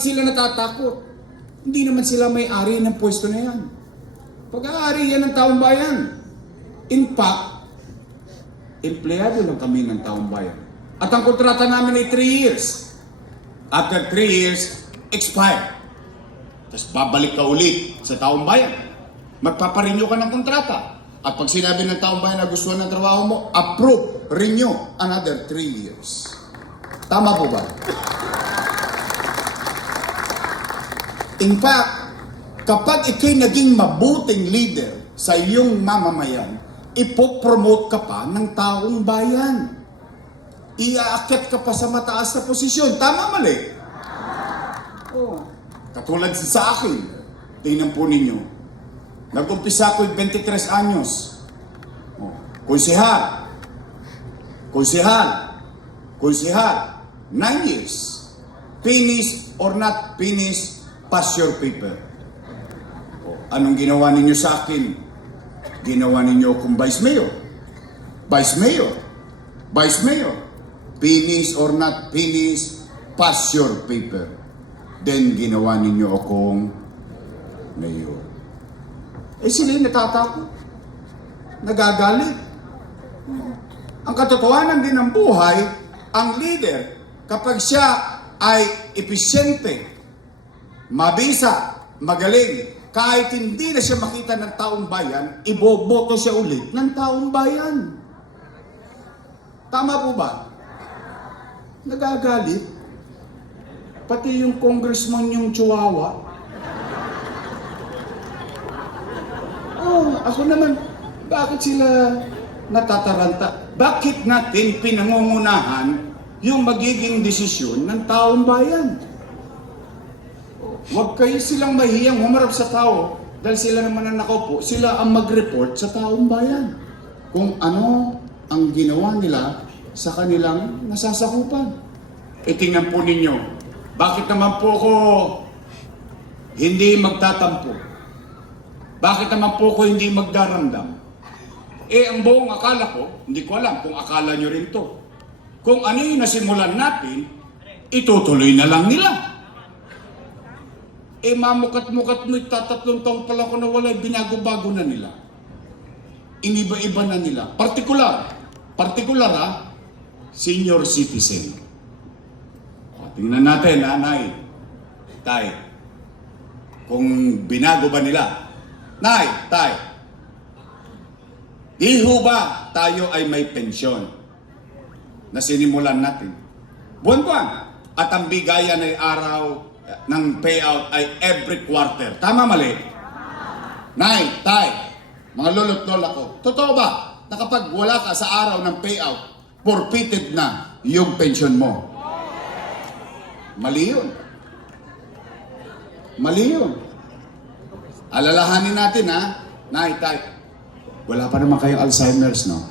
sila natatakot? Hindi naman sila may-ari ng pwesto na yan. Pag-aari yan ng taong bayan. In fact, empleyado lang kami ng taong bayan. At ang kontrata namin ay 3 years. After 3 years, expire. Tapos babalik ka ulit sa taong bayan. Magpaparenew ka ng kontrata. At pag sinabi ng taong bayan na gusto ng trabaho mo, approve, renew, another 3 years. Tama po ba? In fact, kapag ikay naging mabuting leader sa iyong mamamayan, ipopromote ka pa ng taong bayan. Iaakyat ka pa sa mataas na posisyon. Tama, mali? Oh. Katulad sa akin, tingnan po ninyo. Nag-umpisa ko 23 anyos. Oh. Konsehal. 9 years. Finish or not finish, pass your paper. Oh. Anong ginawa ninyo sa akin? Ginawa ninyo akong vice mayor. Finish or not finish, pass your paper. Then ginawa ninyo akong mayor. Eh sila yung natatakot. Nagagalit. Ang katotohanan din ng buhay, ang leader, kapag siya ay episyente, mabisa, magaling, kahit hindi na siya makita ng taong bayan, iboboto siya ulit ng taong bayan. Tama po ba? Nagagalit. Pati yung congressman yung Chihuahua. Oh, ako naman, bakit sila natataranta? Bakit natin pinangungunahan yung magiging desisyon ng taong bayan? Huwag kayo silang mahiyang humarap sa tao dahil sila naman ang nakaupo, sila ang mag-report sa taong bayan kung ano ang ginawa nila sa kanilang nasasakupan. E tingnan po ninyo, bakit naman po ako hindi magtatampo? Bakit naman po ako hindi magdaramdam? Eh ang buong akala ko, hindi ko alam kung akala nyo rin to. Kung ano yung nasimulan natin, itutuloy na lang nila. Eh mamukat-mukat mo, tatatlong taong pala ko na wala, binago-bago na nila. Iniba-iba na nila. Partikular ha, senior citizen. O, tingnan natin ha, Nay. Tay, kung binago ba nila? Nay, Tay, di ho ba tayo ay may pensyon na sinimulan natin? Buwan-buwan. At ang bigayan ay araw ng payout ay every quarter. Tama, mali? Nay, Tay, mga lolo't lola ko, totoo ba na kapag wala ka sa araw ng payout, forfeited na yung pension mo? Mali yun. Alalahanin natin ha, Nay, Tay, wala pa naman kayong Alzheimer's, no?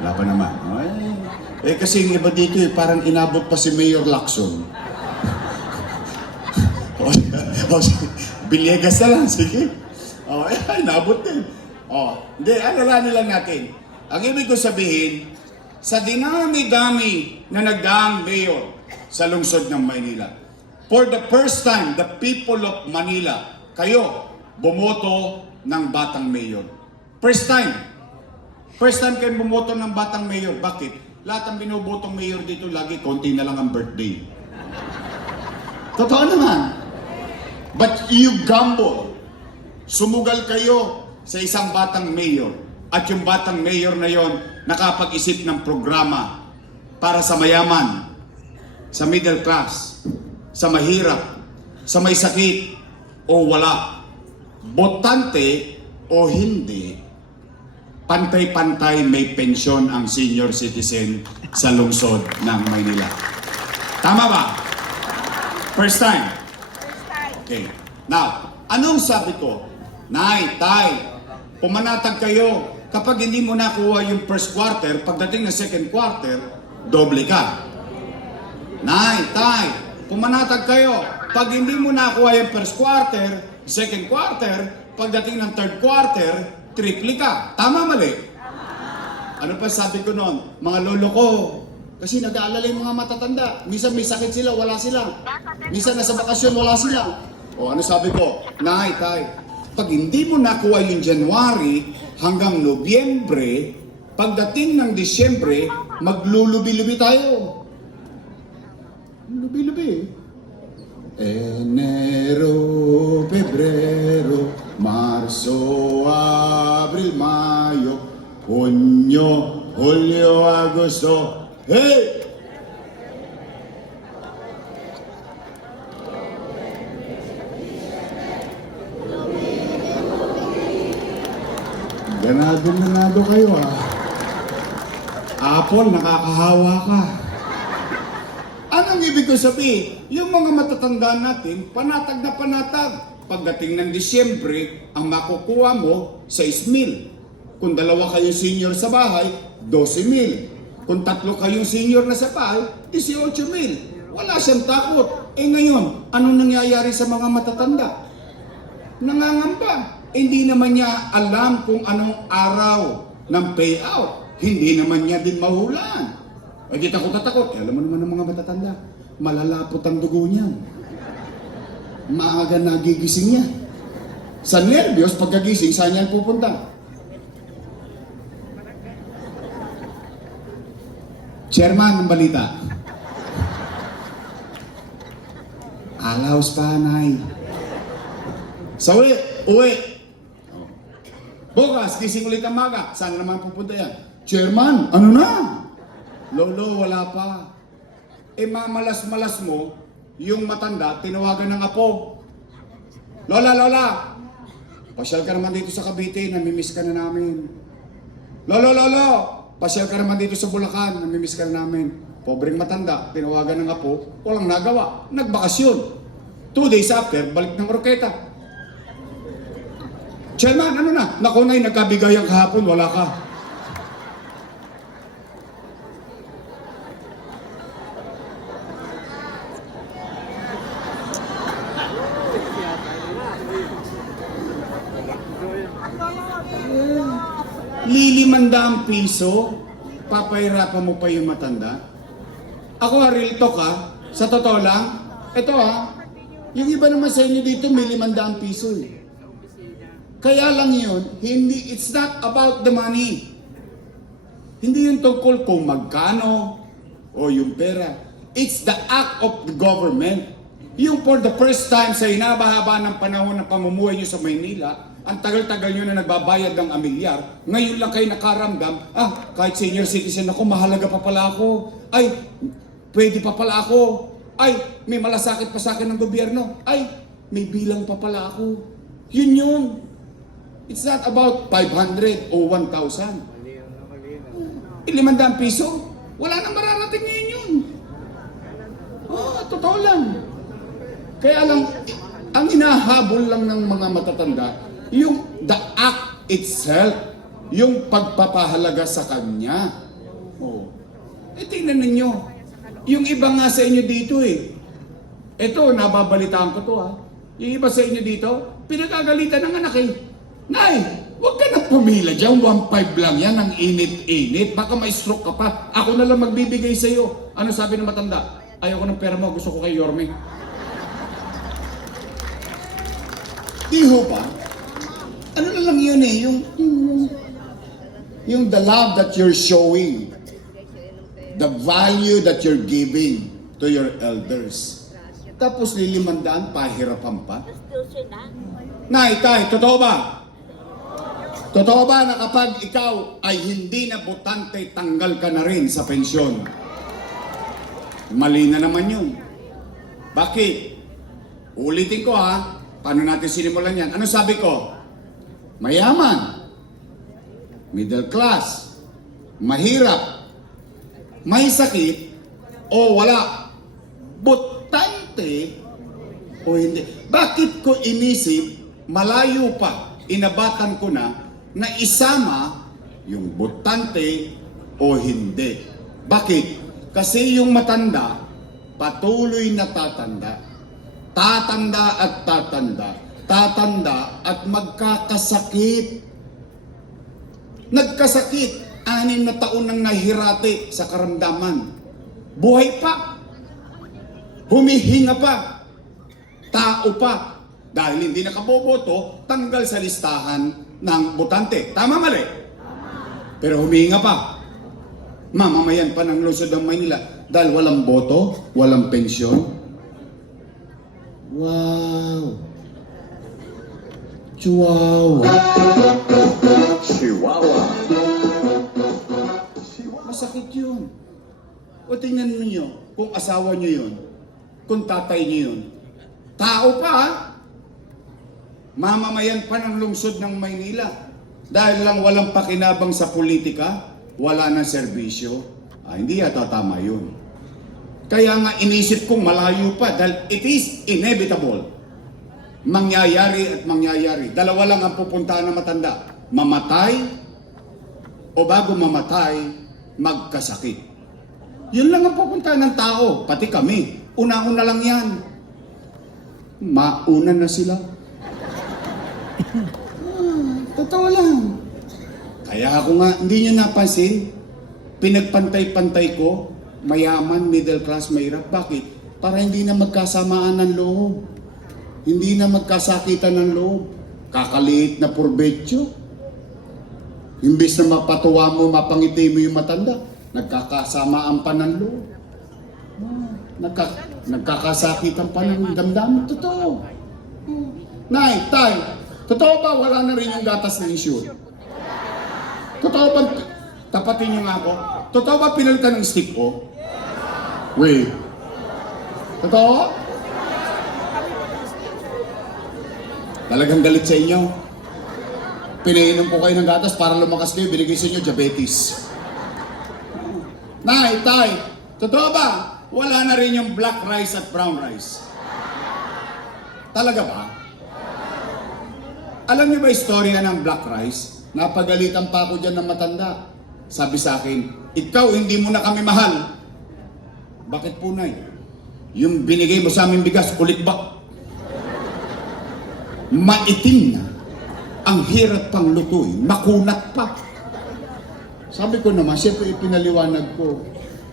Wala pa naman. Eh kasi yung iba dito parang inabot pa si Mayor Lacson. Bilyegas na lang, sige. Inabot din. Hindi, alalahanin lang natin. Ang ibig ko sabihin, sa dinami-dami na nagdaang mayor sa lungsod ng Maynila, for the first time, the people of Manila, kayo, bumoto ng batang mayor. First time kayo bumoto ng batang mayor. Bakit? Lahat ang binobotong mayor dito, lagi konti na lang ang birthday. Totoo naman. But you gamble. Sumugal kayo sa isang batang mayor. At yung batang mayor na yon nakapag-isip ng programa para sa mayaman, sa middle class, sa mahirap, sa may sakit o wala. Botante o hindi, pantay-pantay may pensyon ang senior citizen sa lungsod ng Maynila. Tama ba? First time? Okay. Now, anong sabi ko? Nay, Tay, pumanatag kayo. Kapag hindi mo nakuha yung first quarter, pagdating ng second quarter, doble ka. Nay, Tay, pumanatag kayo. Pag hindi mo nakuha yung first quarter, second quarter, pagdating ng third quarter, triple ka. Tama, mali? Ano pa sabi ko noon? Mga lolo ko, Kasi nag-aalala yung mga matatanda. Minsan may sakit sila, wala sila. Minsan nasa bakasyon, wala sila. O ano sabi ko? Nay, tay, pag hindi mo nakuha yung January hanggang Nobyembre, pagdating ng Disyembre, maglulubi-lubi tayo. Lubi-lubi. Enero, Pebrero, Marso, Abril, Mayo, Junio, Julio, Agosto. Hey! Ganado kayo Apple, nakakahawa ka. Anong ibig ko sabihin? Yung mga matatanda natin, panatag na panatag. Pagdating ng Disyembre, ang makukuha mo, 6,000. Kung dalawa kayong senior sa bahay, 12,000. Kung tatlo kayong senior na sa bahay, 18,000. Wala siyang takot. Ngayon, anong nangyayari sa mga matatanda? Nangangamba. Hindi naman niya alam kung anong araw ng payout. Hindi naman niya din mahulaan. Di takot. Alam mo naman ng mga matatanda, malalapot ang dugo niya. Maaga nagigising niya. Sa nervyos, pagkagising, saan niya pupunta? Chairman ng balita. Alaos pa, Nay. Sa uwi. Bukas, gising ulit ang maga. Saan naman pupunta yan? Chairman, ano na? Lolo, wala pa. Mamalas-malas mo, yung matanda, tinawagan ng apo. Lola, pasyal ka naman dito sa Cavite, namimiss ka na namin. Lolo, pasyal ka naman dito sa Bulacan, namimiss ka na namin. Pobreng matanda, tinawagan ng apo, walang nagawa, nagbakasyon. 2 days after, balik ng Roqueta. Chairman, ano na? Naku, Nay, nagkabigayan kahapon, wala ka. ₱5,000, papahirapan mo pa yung matanda. Ako real talk sa totoo lang, ito yung iba naman sa inyo dito may ₱500 Kaya lang yun, it's not about the money. Hindi yung tungkol kung magkano o yung pera. It's the act of the government. Yung for the first time sa hinabahaba ng panahon ng pamumuhay nyo sa Maynila, ang tagal-tagal nyo na nagbabayad ng amilyar, ngayon lang kayo nakaramdam, kahit senior citizen ako, mahalaga pa pala ako. Ay, pwede pa pala ako. Ay, may malasakit pa sa akin ng gobyerno. Ay, may bilang pa pala ako. Yun. It's not about 500 o 1,000. ₱500, wala nang mararating ngayon yun. Totoo lang. Kaya lang, ang inahabol lang ng mga matatanda, yung the act itself, yung pagpapahalaga sa kanya. Tingnan ninyo, yung iba nga sa inyo dito Ito, nababalitaan ko to Yung iba sa inyo dito, pinagagalitan ng anak Nay, huwag ka na pumila dyan, 1.5 lang yan, ang init-init. Baka may stroke ka pa. Ako na lang magbibigay sa'yo. Ano sabi ng matanda? Ayoko ng pera mo, gusto ko kay Yorme. Di ho ba? Ano na lang yun yung the love that you're showing, the value that you're giving to your elders. Tapos ₱500, pahirapan pa. Nay, tay, totoo ba? Totoo ba na kapag ikaw ay hindi na botante, tanggal ka na rin sa pensyon? Mali na naman yun. Bakit? Ulitin ko paano natin sinimulan yan? Ano sabi ko? Mayaman, middle class, mahirap, may sakit, o wala, botante o hindi. Bakit ko inisip, malayo pa, inabatan ko na isama yung botante o hindi. Bakit? Kasi yung matanda, patuloy na tatanda. Tatanda at tatanda. Tatanda at magkakasakit. Nagkasakit, 6 na taon nang nahirati sa karamdaman. buhay pa, humihinga pa, tao pa. Dahil hindi nakaboboto, tanggal sa listahan ng botante. Tama, mali? Pero humihinga pa. Mamamayan pa ng lungsod ng Maynila dahil walang boto, walang pensyon. Wow! Chihuahua. Chihuahua. Masakit yun. O tingnan niyo kung asawa niyo yun, kung tatay niyo yun. Tao pa ha? Mamamayan pa ng lungsod ng Maynila. Dahil lang walang pakinabang sa politika, wala na serbisyo. Hindi yata tama yun. Kaya nga inisip kong malayo pa dahil it is inevitable. Mangyayari at mangyayari. Dalawa lang ang pupuntahan ng matanda. Mamatay o bago mamatay, magkasakit. Yun lang ang pupuntahan ng tao, pati kami. Una-una lang yan. Mauna na sila. Totoo lang. Kaya ako nga, hindi nyo napansin, pinagpantay-pantay ko, mayaman, middle class, mahirap. Bakit? Para hindi na magkasamaan ng loob. Hindi na magkasakitan ng loob. Kakaliit na purbetsyo. Imbis na mapatuwa mo, mapangiti mo yung matanda, nagkakasamaan pa ng loob. Nagkakasakitan pa ng damdamin. Totoo. Nay, tay, totoo ba wala na rin yung gatas na insure? Totoo ba, tapatin niyo nga ako, totoo ba pinalitan ng stick ko? Wait. Totoo? Talagang galit sa inyo. Pinainom ko kayo ng gatas para lumakas kayo, binigay sa inyo diabetes. Nay, tay, totoo ba? Wala na rin yung black rice at brown rice. Talaga ba? Alam niyo ba istorya ng black rice? Napagalitan pa ako dyan ng matanda. Sabi sa akin, ikaw hindi mo na kami mahal. Bakit po, Nay? Yung binigay mo sa aming bigas, kulit ba? Maitim na. Ang hirap pang lutoy, makunat pa. Sabi ko naman, siyempre ipinaliwanag ko.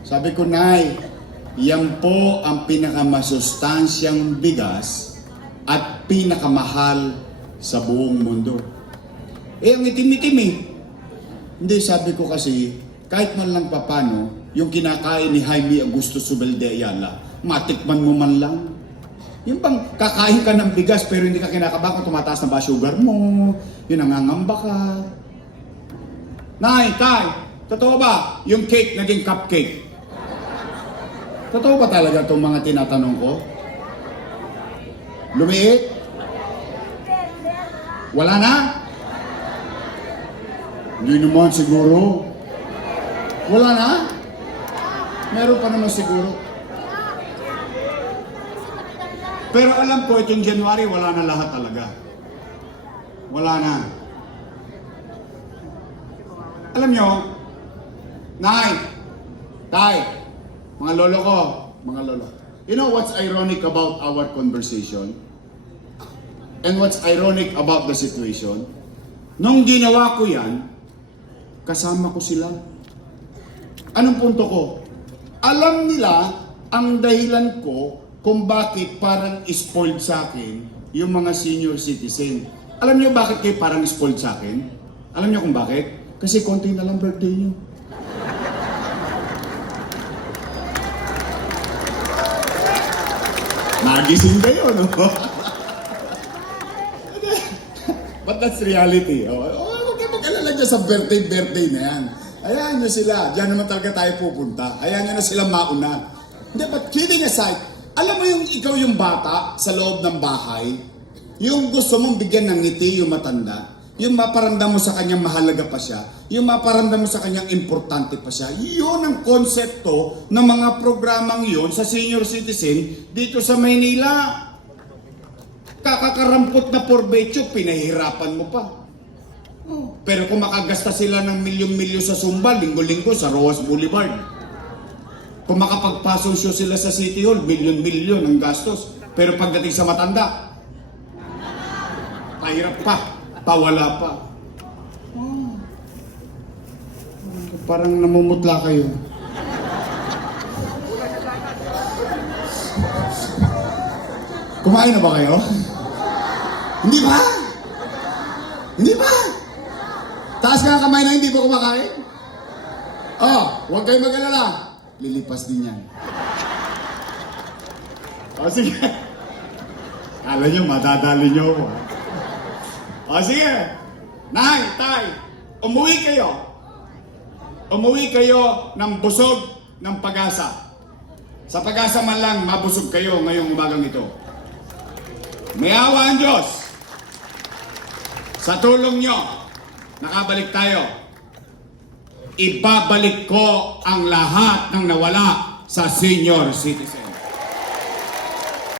Sabi ko, Nay, yan po ang pinakamasustansyang bigas at pinakamahal sa buong mundo. Ang itim-itim eh. Hindi, sabi ko kasi, kahit man lang papano, yung kinakain ni Jaime Augusto Zubel de Ayala, matikman mo man lang. Yung bang kakain ka ng bigas pero hindi ka kinakabahan, tumataas na ba sugar mo, yung nangangamba ka. Nay, tay, totoo ba yung cake naging cupcake? Totoo ba talaga itong mga tinatanong ko? Lumiit? Wala na? Hindi naman siguro. Wala na? Meron pa naman siguro. Pero alam ko, itong January, wala na lahat talaga. Wala na. Alam nyo, Nay, Tay, mga lolo ko, mga lolo. You know what's ironic about our conversation? And what's ironic about the situation? Nung ginawa ko yan, kasama ko sila. Anong punto ko? Alam nila ang dahilan ko kung bakit parang spoiled sa akin yung mga senior citizen. Alam niyo bakit kayo parang spoiled sa akin? Alam niyo kung bakit? Kasi konti na lang birthday niyo. Nagising kayo, no? But that's reality. Huwag kayo mag-alala dyan sa birthday na yan. Ayan nyo sila. Diyan naman talaga tayo pupunta. Ayan nyo na sila mauna. Hindi, but kidding aside, alam mo yung ikaw yung bata sa loob ng bahay, yung gusto mong bigyan ng ngiti yung matanda, yung maparamdam mo sa kanyang mahalaga pa siya, yung maparamdam mo sa kanyang importante pa siya, yun ang konsepto ng mga programang yun sa senior citizen dito sa Maynila. Kakakarampot na porbetsyo, pinahirapan mo pa. Pero kung makagasta sila ng milyon-milyon sa Sumba, linggo-linggo sa Roas Boulevard. Kung makapagpasong show sila sa City Hall, milyon-milyon ang gastos. Pero pagdating sa matanda, pahirap pa, pawala pa. Parang namumutla kayo. Kumain na ba kayo? Hindi ba? Hindi ba? Taas ka ang kamay na hindi ba kumakain? Oh, huwag kayong mag-alala. Lilipas din yan. O sige. Kala nyo, madadali nyo ako. O sige. Nay, tay, umuwi kayo. Umuwi kayo ng busog ng pag-asa. Sa pag-asa man lang, mabusog kayo ngayong umagang ito. May awa ang Diyos. Sa tulong nyo, nakabalik tayo. Ibabalik ko ang lahat ng nawala sa senior citizen.